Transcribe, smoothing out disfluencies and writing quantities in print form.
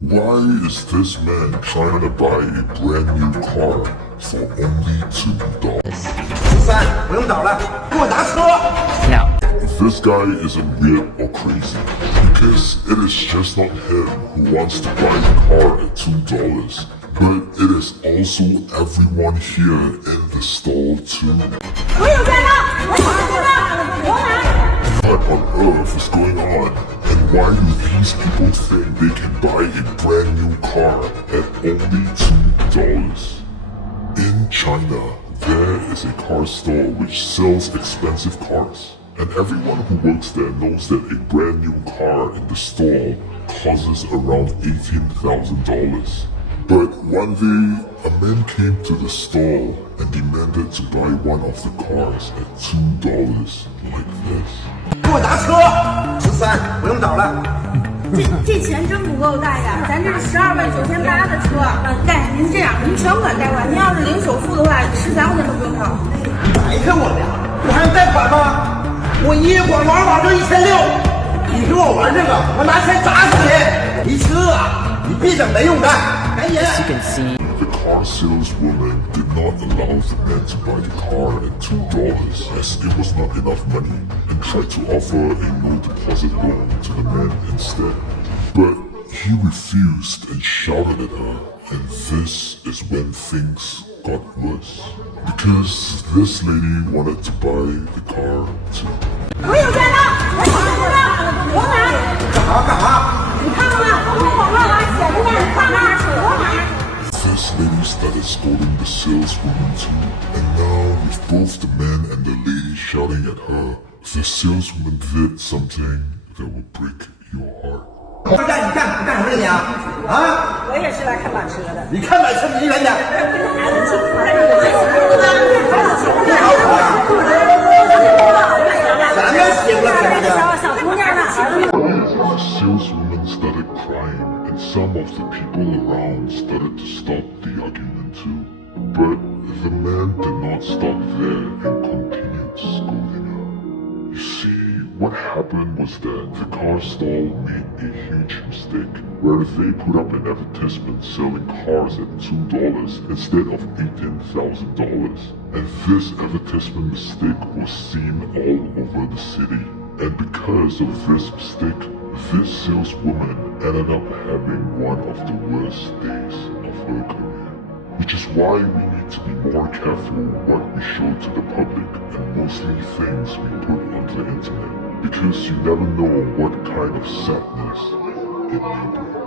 Why is this man trying to buy a brand new car for only $2? 13，不用找了，给我拿车。This guy isn't weird or crazy, because it is just not him who wants to buy a car at $2, but it is also everyone here in the stall too. 我有驾照，我有驾照，我买。 What on earth is going on? And why do these people think they can buy a brand new car at only $2? In China, there is a car store which sells expensive cars. And everyone who works there knows that a brand new car in the store costs around $18,000. But one day, a man came to the store and demanded to buy one of the cars at $2 like this. 给我拿车。13，不用找了。这钱真不够带呀！咱这是12.98万的车，带您这样，您全款贷款，您要是零首付的话，13块钱都不用掏。埋汰我呢？我还用贷款吗？我一夜光玩就1600，你给我玩这个，我拿钱砸死你！你车啊，你别整没用的，赶紧。The car saleswoman did not allow the man to buy the car at $2 as it was not enough money and tried to offer a no deposit loan to the man instead. But he refused and shouted at her, and this is when things got worse. Because this lady wanted to buy the car too. 我有驾照，我有驾照，我买。干啥？你看看吧，后面广告上写着呢，你看看，我买。 This lady started scolding the saleswoman too, and now with both the man and the lady shouting at her, the saleswoman did something that will break your heart. 你干什么呢你啊？啊？我也是来看马车的。你看买车离远点。咱们写不了什么的。小姑娘呢？ The saleswoman started crying, and some of the people around started to stop the argument too. But the man did not stop there and continued scolding her. You see, what happened was that the car stall made a huge mistake, where they put up an advertisement selling cars at $2 instead of $18,000. And this advertisement mistake was seen all over the city. And because of this mistake, this saleswoman ended up having one of the worst days of her career. Which is why we need to be more careful what we show to the public and mostly things we put on the internet. Because you never know what kind of sadness it may bring.